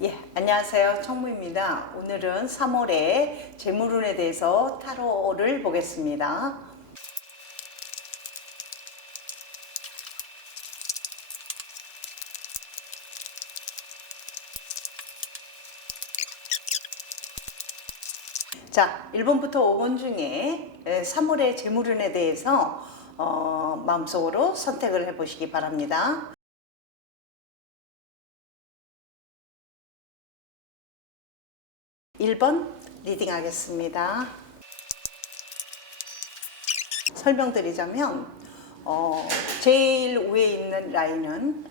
예, 안녕하세요. 청무입니다. 오늘은 3월의 재물운에 대해서 타로를 보겠습니다. 자, 1번부터 5번 중에 3월의 재물운에 대해서 마음속으로 선택을 해보시기 바랍니다. 1번 리딩 하겠습니다. 설명드리자면 제일 위에 있는 라인은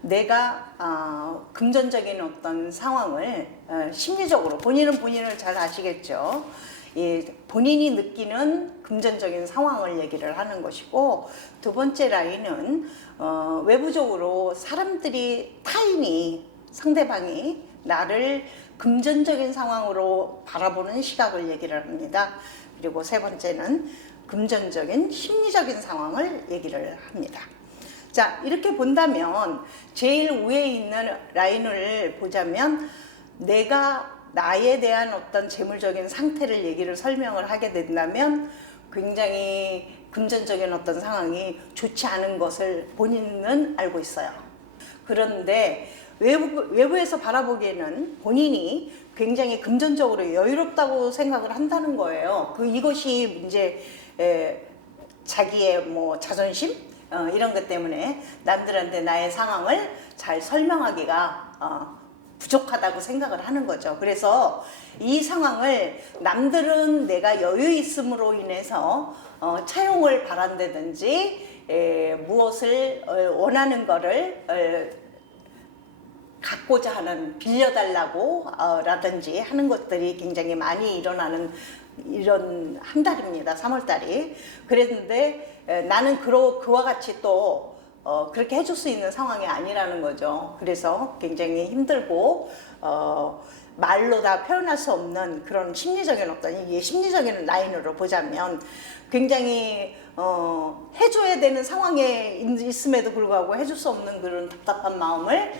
내가 금전적인 어떤 상황을 심리적으로 본인은 본인을 잘 아시겠죠. 본인이 느끼는 금전적인 상황을 얘기를 하는 것이고, 두 번째 라인은 외부적으로 사람들이 타인이 상대방이 나를 금전적인 상황으로 바라보는 시각을 얘기를 합니다. 그리고 세 번째는 금전적인 심리적인 상황을 얘기를 합니다. 자, 이렇게 본다면 제일 위에 있는 라인을 보자면 내가 나에 대한 어떤 재물적인 상태를 얘기를 설명을 하게 된다면 굉장히 금전적인 어떤 상황이 좋지 않은 것을 본인은 알고 있어요. 그런데 외부에서 바라보기에는 본인이 굉장히 금전적으로 여유롭다고 생각을 한다는 거예요. 이것이 이제 자기의 뭐 자존심 이런 것 때문에 남들한테 나의 상황을 잘 설명하기가 부족하다고 생각을 하는 거죠. 그래서 이 상황을 남들은 내가 여유 있음으로 인해서 차용을 바란다든지 무엇을 원하는 거를 갖고자 하는 빌려달라고 라든지 하는 것들이 굉장히 많이 일어나는 이런 한 달입니다. 3월달이. 그랬는데 나는 그와 같이 또 그렇게 해줄 수 있는 상황이 아니라는 거죠. 그래서 굉장히 힘들고 말로 다 표현할 수 없는 그런 심리적인 이게 심리적인 라인으로 보자면 굉장히 해줘야 되는 상황에 있음에도 불구하고 해줄 수 없는 그런 답답한 마음을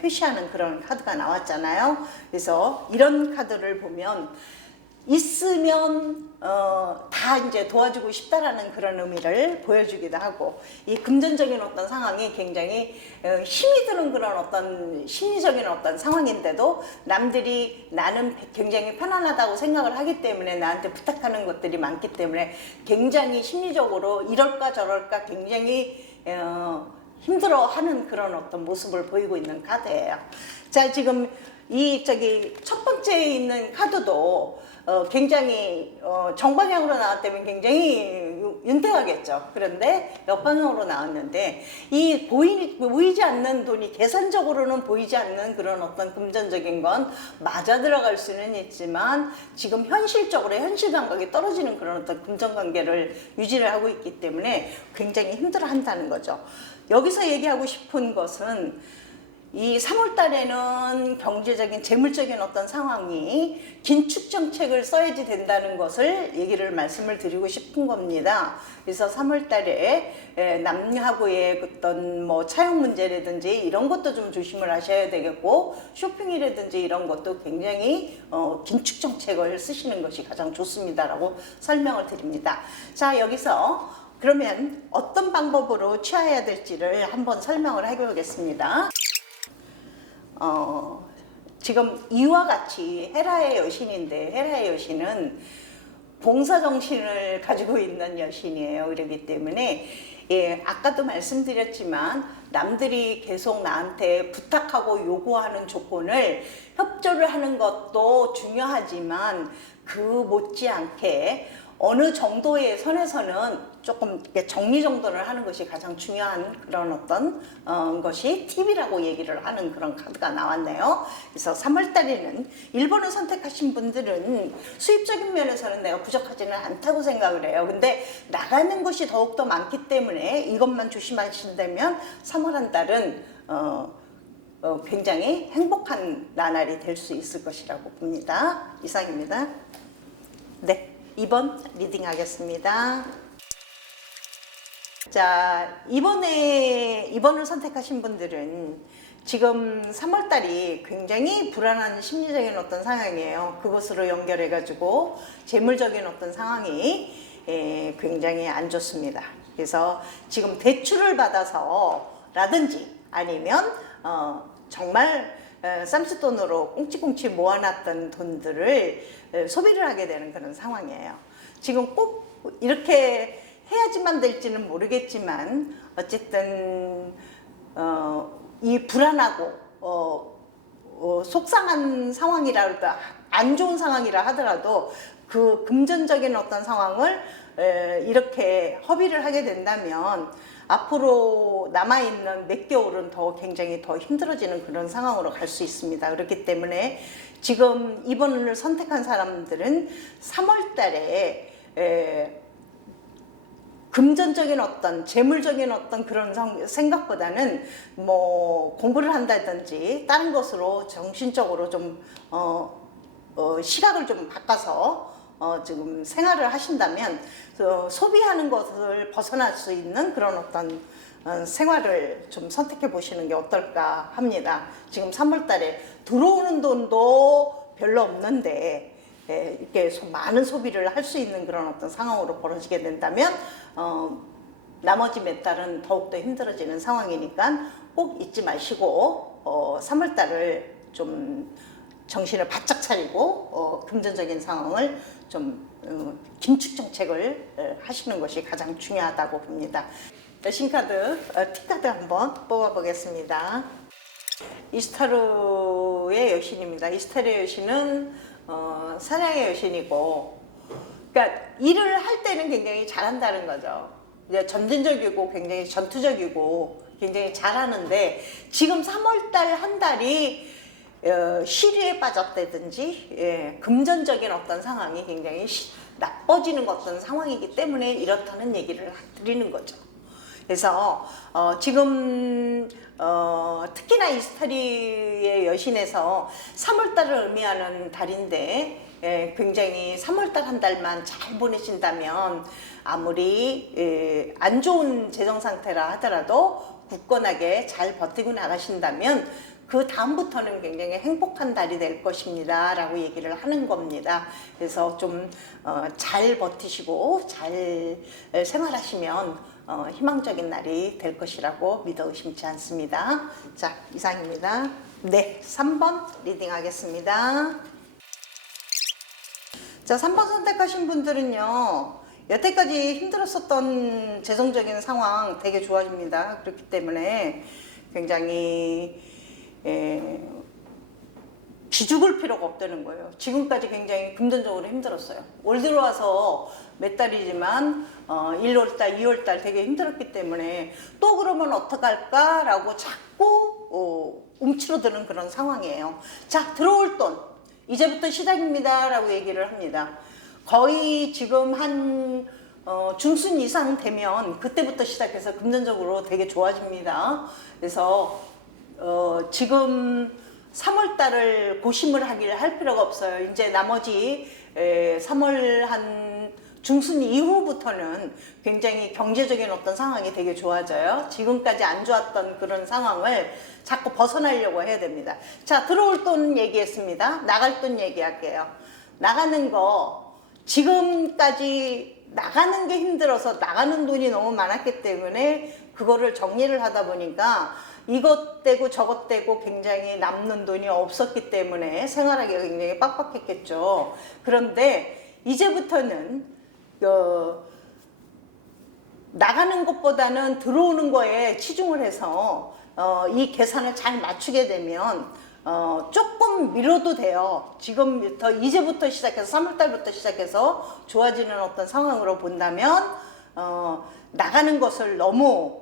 표시하는 그런 카드가 나왔잖아요. 그래서 이런 카드를 보면 있으면 다 이제 도와주고 싶다라는 그런 의미를 보여주기도 하고, 이 금전적인 어떤 상황이 굉장히 힘이 드는 그런 어떤 심리적인 어떤 상황인데도 남들이 나는 굉장히 편안하다고 생각을 하기 때문에 나한테 부탁하는 것들이 많기 때문에 굉장히 심리적으로 이럴까 저럴까 굉장히 힘들어하는 그런 어떤 모습을 보이고 있는 카드예요. 자, 지금 첫 번째에 있는 카드도 굉장히 정방향으로 나왔다면 굉장히 윤택하겠죠. 그런데 역방향으로 나왔는데 이 보이지 않는 돈이 계산적으로는 보이지 않는 그런 어떤 금전적인 건 맞아 들어갈 수는 있지만 지금 현실적으로 현실 감각이 떨어지는 그런 어떤 금전 관계를 유지를 하고 있기 때문에 굉장히 힘들어 한다는 거죠. 여기서 얘기하고 싶은 것은 이 3월 달에는 경제적인 재물적인 어떤 상황이 긴축 정책을 써야지 된다는 것을 말씀을 드리고 싶은 겁니다. 그래서 3월 달에 남녀하고의 어떤 뭐 차용 문제라든지 이런 것도 좀 조심을 하셔야 되겠고, 쇼핑이라든지 이런 것도 굉장히 긴축 정책을 쓰시는 것이 가장 좋습니다라고 설명을 드립니다. 자, 여기서 그러면 어떤 방법으로 취해야 될지를 한번 설명을 해보겠습니다. 지금 이와 같이 헤라의 여신인데, 헤라의 여신은 봉사정신을 가지고 있는 여신이에요. 그렇기 때문에 아까도 말씀드렸지만 남들이 계속 나한테 부탁하고 요구하는 조건을 협조를 하는 것도 중요하지만 그 못지않게 어느 정도의 선에서는 조금 정리정돈을 하는 것이 가장 중요한 그런 어떤 것이 팁이라고 얘기를 하는 그런 카드가 나왔네요. 그래서 3월달에는 1번을 선택하신 분들은 수입적인 면에서는 내가 부족하지는 않다고 생각을 해요. 근데 나가는 것이 더욱더 많기 때문에 이것만 조심하신다면 3월 한 달은 굉장히 행복한 나날이 될 수 있을 것이라고 봅니다. 이상입니다. 네, 2번 리딩 하겠습니다. 자, 이번을 선택하신 분들은 지금 3월 달이 굉장히 불안한 심리적인 어떤 상황이에요. 그것으로 연결해 가지고 재물적인 어떤 상황이 굉장히 안 좋습니다. 그래서 지금 대출을 받아서 라든지 아니면 정말 쌈짓돈으로 꽁치꽁치 모아놨던 돈들을 소비를 하게 되는 그런 상황이에요. 지금 꼭 이렇게 해야지만 될지는 모르겠지만 어쨌든 이 불안하고 속상한 상황이라 안 좋은 상황이라 하더라도 그 금전적인 어떤 상황을 이렇게 허비를 하게 된다면 앞으로 남아있는 몇 개월은 굉장히 더 힘들어지는 그런 상황으로 갈 수 있습니다. 그렇기 때문에 지금 이번을 선택한 사람들은 3월 달에 금전적인 어떤 재물적인 어떤 그런 생각보다는 뭐 공부를 한다든지 다른 것으로 정신적으로 좀 시각을 좀 바꿔서 지금 생활을 하신다면 소비하는 것을 벗어날 수 있는 그런 어떤 생활을 좀 선택해 보시는 게 어떨까 합니다. 지금 3월 달에 들어오는 돈도 별로 없는데 이렇게 많은 소비를 할 수 있는 그런 어떤 상황으로 벌어지게 된다면 나머지 몇 달은 더욱더 힘들어지는 상황이니까 꼭 잊지 마시고 3월 달을 좀 정신을 바짝 차리고 금전적인 상황을 좀 긴축 정책을 하시는 것이 가장 중요하다고 봅니다. 신카드, T카드 한번 뽑아보겠습니다. 이스타르의 여신입니다. 이스타르의 여신은 사냥의 여신이고, 그러니까 일을 할 때는 굉장히 잘한다는 거죠. 이제 점진적이고 굉장히 전투적이고 굉장히 잘하는데 지금 3월달 한 달이 시리에 빠졌다든지 금전적인 어떤 상황이 굉장히 나빠지는 어떤 상황이기 때문에 이렇다는 얘기를 드리는 거죠. 그래서 지금 특히나 이스타리의 여신에서 3월달을 의미하는 달인데 굉장히 3월달 한 달만 잘 보내신다면 아무리 안 좋은 재정 상태라 하더라도 굳건하게 잘 버티고 나가신다면 그 다음부터는 굉장히 행복한 달이 될 것입니다 라고 얘기를 하는 겁니다. 그래서 좀 잘 버티시고 잘 생활하시면 희망적인 날이 될 것이라고 믿어 의심치 않습니다. 자, 이상입니다. 네, 3번 리딩 하겠습니다. 자, 3번 선택하신 분들은요, 여태까지 힘들었었던 재정적인 상황 되게 좋아집니다. 그렇기 때문에 굉장히 기죽을 필요가 없다는 거예요. 지금까지 굉장히 금전적으로 힘들었어요. 올 들어와서 몇 달이지만 1월달, 2월달 되게 힘들었기 때문에 또 그러면 어떡할까? 라고 자꾸 움츠러드는 그런 상황이에요. 자, 들어올 돈 이제부터 시작입니다 라고 얘기를 합니다. 거의 지금 한 중순 이상 되면 그때부터 시작해서 금전적으로 되게 좋아집니다. 그래서 지금 3월달을 고심을 할 필요가 없어요. 이제 나머지 3월 한 중순 이후부터는 굉장히 경제적인 어떤 상황이 되게 좋아져요. 지금까지 안 좋았던 그런 상황을 자꾸 벗어나려고 해야 됩니다. 자, 들어올 돈 얘기했습니다. 나갈 돈 얘기할게요. 나가는 거 지금까지 나가는 게 힘들어서 나가는 돈이 너무 많았기 때문에 그거를 정리를 하다 보니까 이것 떼고 저것 떼고 굉장히 남는 돈이 없었기 때문에 생활하기가 굉장히 빡빡했겠죠. 그런데 이제부터는 나가는 것보다는 들어오는 거에 치중을 해서 이 계산을 잘 맞추게 되면 조금 미뤄도 돼요. 지금부터 이제부터 시작해서 3월달부터 시작해서 좋아지는 어떤 상황으로 본다면 나가는 것을 너무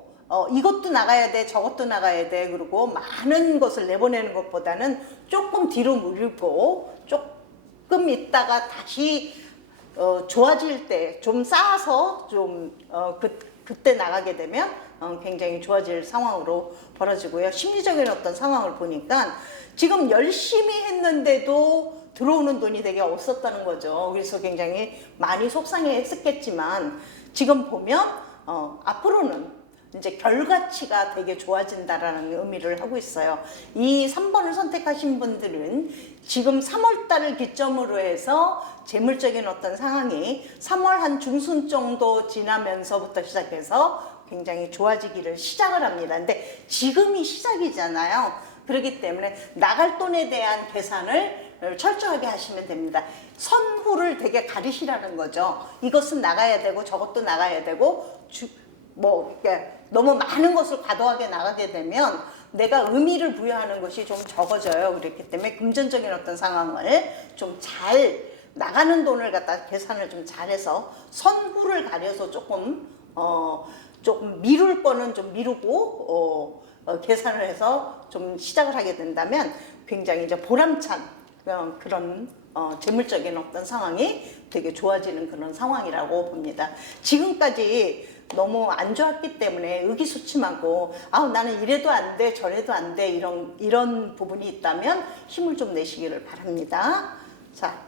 이것도 나가야 돼 저것도 나가야 돼 그리고 많은 것을 내보내는 것보다는 조금 뒤로 미루고 조금 있다가 다시 좋아질 때 좀 쌓아서 좀 그때 나가게 되면 굉장히 좋아질 상황으로 벌어지고요. 심리적인 어떤 상황을 보니까 지금 열심히 했는데도 들어오는 돈이 되게 없었다는 거죠. 그래서 굉장히 많이 속상해 했었겠지만 지금 보면 앞으로는 이제 결과치가 되게 좋아진다라는 의미를 하고 있어요. 이 3번을 선택하신 분들은 지금 3월 달을 기점으로 해서 재물적인 어떤 상황이 3월 한 중순 정도 지나면서부터 시작해서 굉장히 좋아지기를 시작을 합니다. 근데 지금이 시작이잖아요. 그렇기 때문에 나갈 돈에 대한 계산을 철저하게 하시면 됩니다. 선후를 되게 가리시라는 거죠. 이것은 나가야 되고 저것도 나가야 되고 너무 많은 것을 과도하게 나가게 되면 내가 의미를 부여하는 것이 좀 적어져요. 그렇기 때문에 금전적인 어떤 상황을 좀 잘 나가는 돈을 갖다 계산을 좀 잘해서 선후를 가려서 조금 미룰 거는 좀 미루고 계산을 해서 좀 시작을 하게 된다면 굉장히 이제 보람찬 그런 재물적인 어떤 상황이 되게 좋아지는 그런 상황이라고 봅니다. 지금까지 너무 안 좋았기 때문에 의기소침하고 나는 이래도 안 돼 저래도 안 돼 이런 부분이 있다면 힘을 좀 내시기를 바랍니다. 자,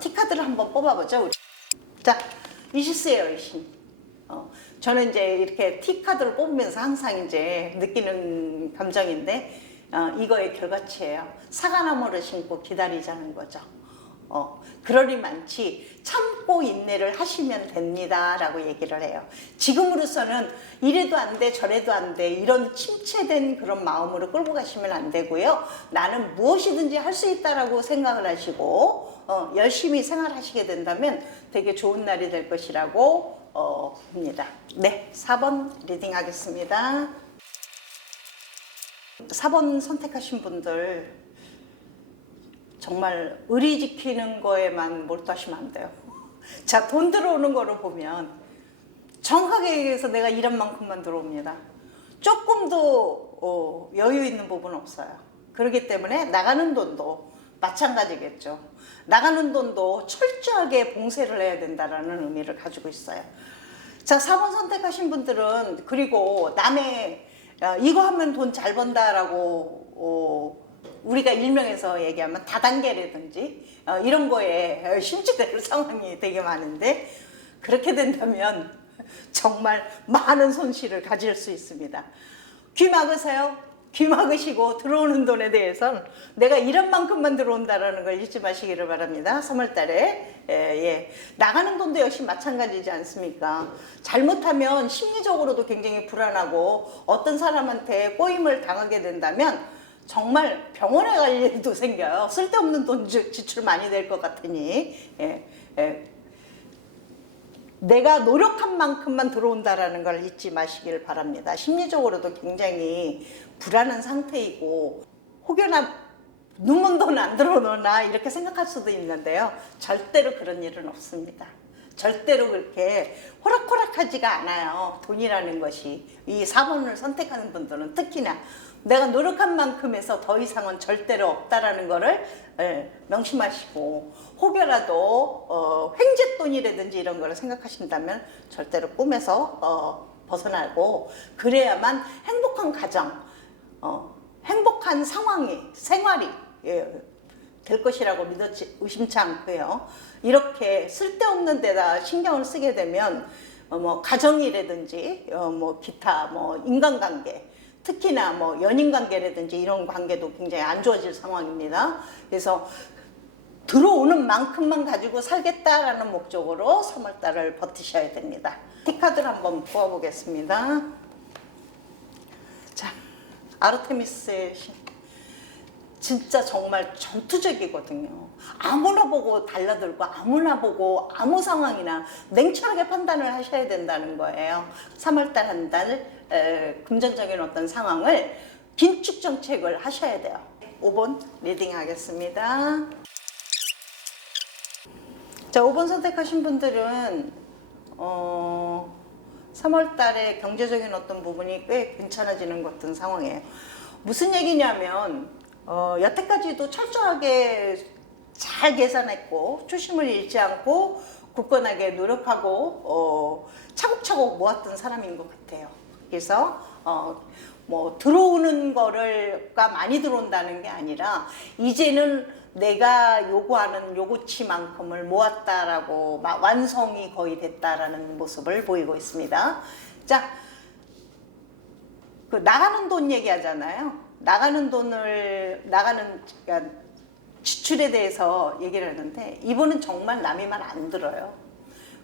T카드를 한번 뽑아보죠. 우리. 자, 이시스예요, 이신. 저는 이제 이렇게 T카드를 뽑으면서 항상 이제 느끼는 감정인데 이거의 결과치예요. 사과나무를 심고 기다리자는 거죠. 그러리 많지 참고 인내를 하시면 됩니다 라고 얘기를 해요. 지금으로서는 이래도 안 돼 저래도 안 돼 이런 침체된 그런 마음으로 끌고 가시면 안 되고요. 나는 무엇이든지 할 수 있다라고 생각을 하시고 열심히 생활하시게 된다면 되게 좋은 날이 될 것이라고 봅니다. 네, 4번 리딩 하겠습니다. 4번 선택하신 분들 정말 의리 지키는 거에만 몰두하시면 안 돼요. 자, 돈 들어오는 거를 보면 정확하게 얘기해서 내가 일한 만큼만 들어옵니다. 조금도 여유 있는 부분은 없어요. 그렇기 때문에 나가는 돈도 마찬가지겠죠. 나가는 돈도 철저하게 봉쇄를 해야 된다는 의미를 가지고 있어요. 자, 4번 선택하신 분들은 그리고 남의 이거 하면 돈 잘 번다라고 우리가 일명에서 얘기하면 다단계라든지 이런 거에 심취될 상황이 되게 많은데 그렇게 된다면 정말 많은 손실을 가질 수 있습니다. 귀 막으세요. 귀 막으시고 들어오는 돈에 대해서는 내가 이런 만큼만 들어온다는 걸 잊지 마시기를 바랍니다. 3월 달에 나가는 돈도 역시 마찬가지지 않습니까? 잘못하면 심리적으로도 굉장히 불안하고 어떤 사람한테 꼬임을 당하게 된다면 정말 병원에 갈 일도 생겨요. 쓸데없는 돈 지출 많이 될 것 같으니 내가 노력한 만큼만 들어온다라는 걸 잊지 마시길 바랍니다. 심리적으로도 굉장히 불안한 상태이고 혹여나 눈먼 돈 안 들어오나 이렇게 생각할 수도 있는데요. 절대로 그런 일은 없습니다. 절대로 그렇게 호락호락하지가 않아요. 돈이라는 것이. 이 4번을 선택하는 분들은 특히나 내가 노력한 만큼에서 더 이상은 절대로 없다라는 거를 명심하시고 혹여라도 횡재돈이라든지 이런 거를 생각하신다면 절대로 꿈에서 벗어나고 그래야만 행복한 가정, 행복한 생활이 될 것이라고 믿었지 의심치 않고요. 이렇게 쓸데없는 데다 신경을 쓰게 되면 가정이라든지 기타 인간관계 특히나 연인관계라든지 이런 관계도 굉장히 안 좋아질 상황입니다. 그래서 들어오는 만큼만 가지고 살겠다라는 목적으로 3월달을 버티셔야 됩니다. T카드를 한번 뽑아보겠습니다. 자, 아르테미스의 신. 진짜 정말 전투적이거든요. 아무나 보고 달라들고 아무나 보고 아무 상황이나 냉철하게 판단을 하셔야 된다는 거예요. 3월달 한 달 금전적인 어떤 상황을 긴축 정책을 하셔야 돼요. 5번 리딩 하겠습니다. 자, 5번 선택하신 분들은 3월달에 경제적인 어떤 부분이 꽤 괜찮아지는 같은 상황이에요. 무슨 얘기냐면 여태까지도 철저하게 잘 계산했고 초심을 잃지 않고 굳건하게 노력하고 차곡차곡 모았던 사람인 것 같아요. 그래서 들어오는 거가 많이 들어온다는 게 아니라 이제는 내가 요구하는 요구치만큼을 모았다라고 완성이 거의 됐다라는 모습을 보이고 있습니다. 자, 그 나가는 돈 얘기하잖아요. 그러니까 지출에 대해서 얘기를 하는데 이분은 정말 남의 말 안 들어요.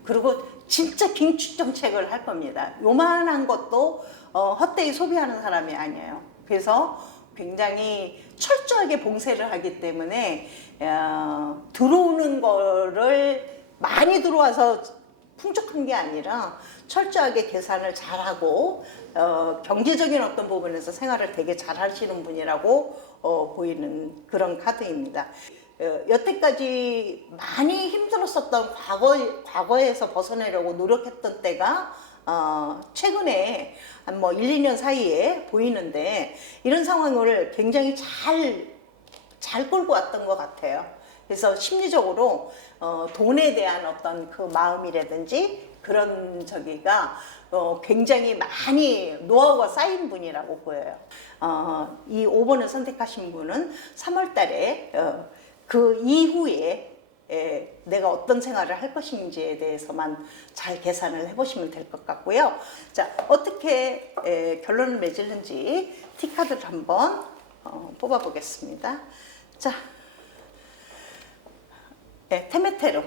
그리고 진짜 긴축 정책을 할 겁니다. 요만한 것도 헛되이 소비하는 사람이 아니에요. 그래서 굉장히 철저하게 봉쇄를 하기 때문에 들어오는 거를 많이 들어와서 풍족한 게 아니라 철저하게 계산을 잘하고 경제적인 어떤 부분에서 생활을 되게 잘 하시는 분이라고 보이는 그런 카드입니다. 여태까지 많이 힘들었었던 과거에서 벗어나려고 노력했던 때가 최근에 한 뭐 1, 2년 사이에 보이는데 이런 상황을 굉장히 잘 끌고 왔던 것 같아요. 그래서 심리적으로 돈에 대한 어떤 그 마음이라든지 그런 저기가 굉장히 많이 노하우가 쌓인 분이라고 보여요. 이 5번을 선택하신 분은 3월 달에 그 이후에 내가 어떤 생활을 할 것인지에 대해서만 잘 계산을 해보시면 될 것 같고요. 자, 어떻게 결론을 맺을는지 T카드를 한번 뽑아보겠습니다. 자, 테메테루.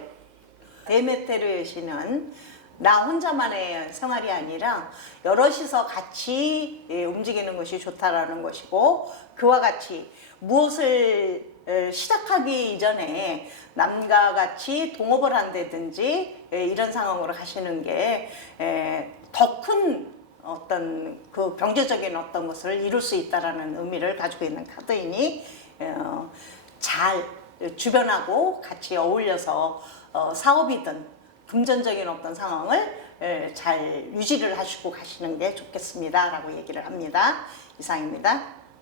데메테르의 시는 나 혼자만의 생활이 아니라 여럿이서 같이 움직이는 것이 좋다라는 것이고, 그와 같이 무엇을 시작하기 이전에 남과 같이 동업을 한다든지 이런 상황으로 가시는 게 더 큰 어떤 그 경제적인 어떤 것을 이룰 수 있다라는 의미를 가지고 있는 카드이니 잘 주변하고 같이 어울려서 사업이든 금전적인 어떤 상황을 잘 유지를 하시고 가시는 게 좋겠습니다 라고 얘기를 합니다. 이상입니다.